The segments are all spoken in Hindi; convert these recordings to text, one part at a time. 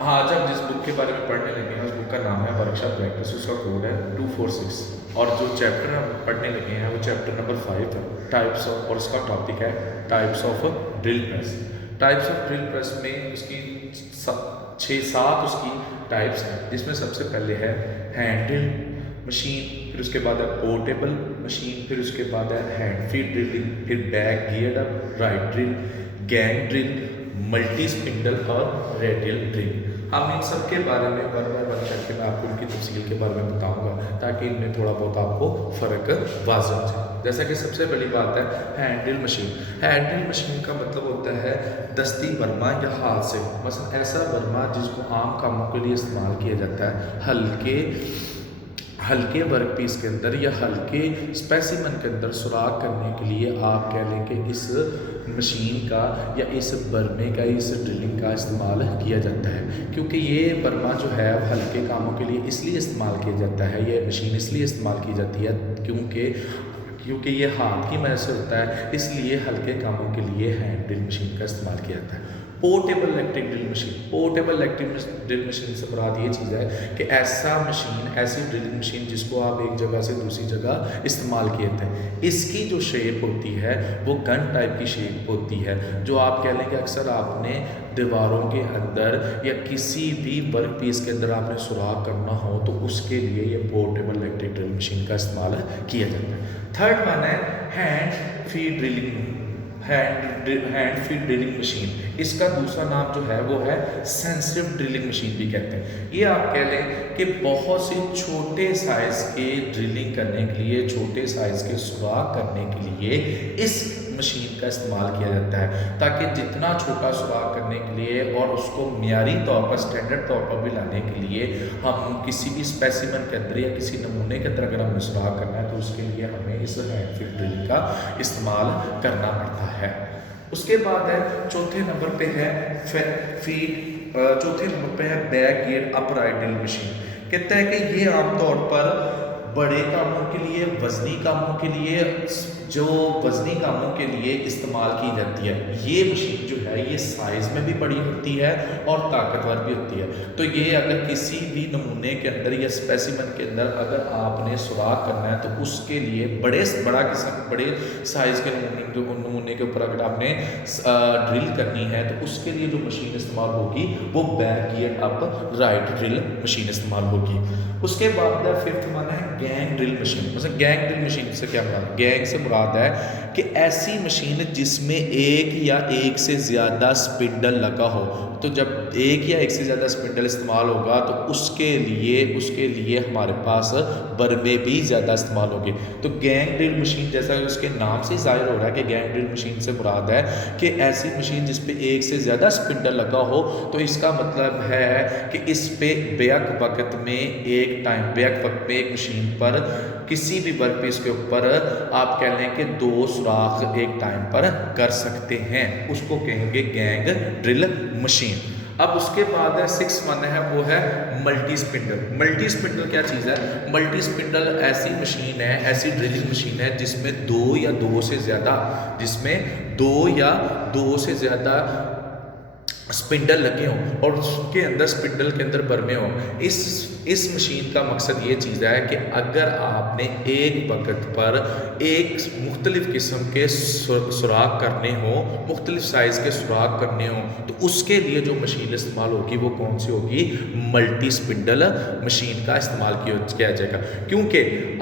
हाँ, आज हम जिस बुक के बारे में पढ़ने लगे हैं उस बुक का नाम है वर्कशॉप प्रैक्टिस, उसका कोड है 246 और जो चैप्टर हम पढ़ने लगे हैं वो चैप्टर नंबर 5 है, टाइप्स ऑफ, और उसका टॉपिक है types of drill press. Types of drill press में उसकी 6-7 उसकी टाइप्स हैं, जिसमें सबसे पहले है हैंड ड्रिल मशीन, फिर उसके बाद है पोर्टेबल मशीन, फिर उसके बाद है हैंड फीड ड्रिलिंग, फिर back geared up right drill, gang drill, multi spindle और रेडियल ड्रिल। हम इन सब के बारे में वन बाय वन करके मैं आपको उनकी तफसील के बारे में बताऊंगा ताकि इनमें थोड़ा बहुत आपको फ़र्क वाज़ हो जाए। जैसा कि सबसे पहली बात है hand drill machine. Hand drill machine का मतलब होता है दस्ती बर्मा या हाथ से, मतलब ऐसा बर्मा जिसको आम कामों के लिए इस्तेमाल किया जाता है, हल्के वर्क पीस के अंदर या हल्के स्पेसिमन के अंदर सुराख करने के लिए आप कह लें कि इस मशीन का या इस बर्मे का, इस ड्रिलिंग का इस्तेमाल किया जाता है। क्योंकि ये बर्मा जो है हल्के कामों के लिए इसलिए इस्तेमाल किया जाता है, ये मशीन इसलिए इस्तेमाल की जाती है क्योंकि ये हाथ की मदद से होता है, इसलिए हल्के कामों के लिए हैंड ड्रिल मशीन का इस्तेमाल किया जाता है। Portable electric drill machine, portable electric drill machine से मुराद ये चीज़ है कि ऐसी ड्रिलिंग मशीन जिसको आप एक जगह से दूसरी जगह इस्तेमाल किए थे। इसकी जो शेप होती है वो गन टाइप की शेप होती है, जो आप कह लें कि अक्सर आपने दीवारों के अंदर या किसी भी वर्क पीस के अंदर आपने सुराख करना हो तो उसके लिए ये पोर्टेबल इलेक्ट्रिक ड्रिल मशीन का इस्तेमाल किया जाता है। थर्ड वन है हैंड फीड ड्रिलिंग मशीन। इसका दूसरा नाम जो है वो है सेंसिटिव ड्रिलिंग मशीन भी कहते हैं। ये आप कह लें कि बहुत से छोटे साइज़ के ड्रिलिंग करने के लिए, छोटे साइज़ के सुराख करने के लिए इस मशीन का इस्तेमाल किया जाता है, ताकि जितना छोटा सुराख करने के लिए और उसको मियारी तौर पर, स्टैंडर्ड तौर पर भी लाने के लिए हम किसी भी स्पेसिमन के अंदर या किसी नमूने के अंदर अगर हमें सुराख करना है तो उसके लिए हमें इस हैंड फीड ड्रिलिंग का इस्तेमाल करना पड़ता है। उसके बाद है चौथे नंबर पे है चौथे नंबर पे है back gear upright drill machine. कहता है कि ये आमतौर पर बड़े कामों के लिए, वजनी कामों के लिए, जो वजनी कामों के लिए इस्तेमाल की जाती है। ये मशीन जो है ये साइज़ में भी बड़ी होती है और ताकतवर भी होती है। तो ये अगर किसी भी नमूने के अंदर या स्पेसिमन के अंदर अगर आपने सुराख करना है तो उसके लिए बड़े साइज़ के नमूने के ऊपर अगर आपने ड्रिल करनी है तो उसके लिए जो मशीन इस्तेमाल होगी वो back gear up right drill machine इस्तेमाल होगी। उसके बाद फिफ्थ वन है गैंग ड्रिल मशीन। मतलब गैंग ड्रिल मशीन से क्या मुराद? गैंग से मुराद है कि ऐसी मशीन जिसमें एक या एक से ज़्यादा स्पिंडल लगा हो। तो जब एक या एक से ज़्यादा स्पिंडल इस्तेमाल होगा तो उसके लिए हमारे पास बर्मे भी ज़्यादा इस्तेमाल होंगे। तो गैंग ड्रिल मशीन, जैसा उसके नाम से ज़ाहिर हो रहा है कि गैंग ड्रिल मशीन से मुराद है कि ऐसी मशीन जिस पे एक से ज़्यादा स्पिंडल लगा हो, तो इसका मतलब है कि इस पे बैक वक्त में एक मशीन पर किसी भी वर्क पीस के ऊपर आप कह लें कि 2 सुराख एक टाइम पर कर सकते हैं, उसको कहेंगे गैंग ड्रिल मशीन। अब उसके बाद है 6 वन है वो है मल्टी स्पिंडल। मल्टी स्पिंडल क्या चीज़ है? मल्टी स्पिंडल ऐसी मशीन है, ऐसी ड्रिलिंग मशीन है जिसमें दो या दो से ज़्यादा स्पिंडल लगे हों और उसके अंदर स्पिंडल के अंदर बर्मे हों। इस मशीन का मकसद ये चीज़ है कि अगर आपने एक वक्त पर एक मुख्तलिफ़ किस्म के सुराख करने हो, मुख्तलिफ़ साइज़ के सुराख करने हो, तो उसके लिए जो मशीन इस्तेमाल होगी वो कौन सी होगी? मल्टी स्पिंडल मशीन का इस्तेमाल किया जाएगा। क्योंकि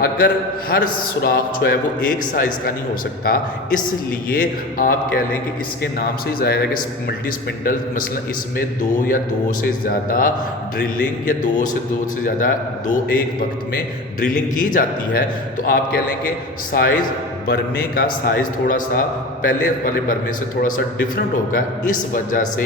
अगर हर सुराख जो है वो एक साइज़ का नहीं हो सकता, इसलिए आप कह लें कि इसके नाम से ही ज़ाहिर है कि मल्टी स्पिंडल, मसलन इसमें दो से ज़्यादा ड्रिलिंग या दो से ज़्यादा एक वक्त में ड्रिलिंग की जाती है। तो आप कह लें कि बर्मे का साइज़ थोड़ा सा पहले वाले बर्मे से थोड़ा सा डिफरेंट होगा। इस वजह से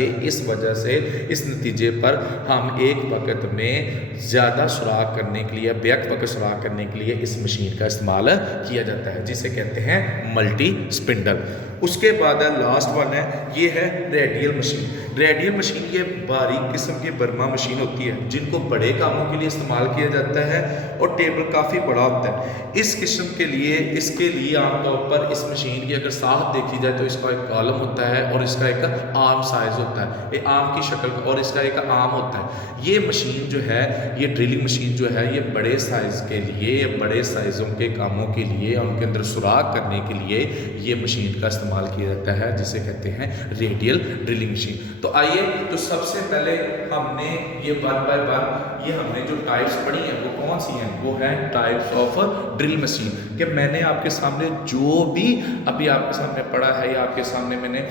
इस नतीजे पर हम एक वक्त में ज़्यादा सुराख करने के लिए, बैक वक्त सुराख करने के लिए इस मशीन का इस्तेमाल किया जाता है, जिसे कहते हैं मल्टी स्पिंडल। उसके बाद लास्ट वन है, ये है रेडियल मशीन। रेडियल मशीन ये बारीक किस्म की बर्मा मशीन होती है जिनको बड़े कामों के लिए इस्तेमाल किया जाता है और टेबल काफ़ी बड़ा होता है। इस किस्म के लिए इसके लिए आमतौर पर इस मशीन की अगर साथ देखी जाए तो इसका एक कॉलम होता है और इसका एक आर्म साइज होता है, एक आर्म की शक्ल और इसका एक आर्म होता है। ये मशीन जो है, ये ड्रिलिंग मशीन जो है, ये बड़े साइज़ के लिए, बड़े साइज़ों के कामों के लिए, उनके अंदर सुराख करने के लिए ये मशीन का इस्तेमाल किया जाता है, जिसे कहते हैं रेडियल ड्रिलिंग मशीन। तो आइए, तो सबसे पहले हमने ये वन बाय वन ये हमने जो टाइप्स पढ़ी हैं वो कौन सी हैं, वो हैं टाइप्स ऑफ ड्रिल मशीन। कि मैंने आपके सामने जो भी अभी आपके सामने पढ़ा है या आपके सामने मैंने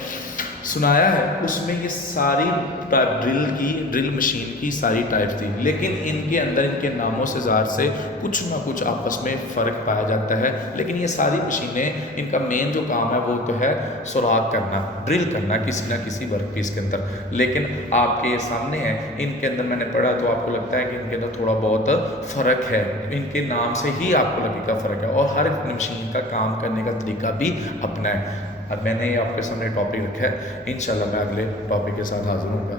सुनाया है उसमें ये सारी ड्रिल मशीन की सारी टाइप थी, लेकिन इनके अंदर इनके नामों से ज़ार से कुछ ना कुछ आपस में फ़र्क पाया जाता है। लेकिन ये सारी मशीनें, इनका मेन जो काम है वो तो है सुराख करना, ड्रिल करना किसी ना किसी वर्क पीस के अंदर। लेकिन आपके सामने है, इनके अंदर मैंने पढ़ा तो आपको लगता है कि इनके अंदर थोड़ा बहुत फ़र्क है, इनके नाम से ही आपको लगेगा फ़र्क है, और हर मशीन का काम करने का तरीका भी अपना है। अब मैंने आपके सामने टॉपिक रखा है, इंशाल्लाह मैं अगले टॉपिक के साथ हाजिर होऊंगा।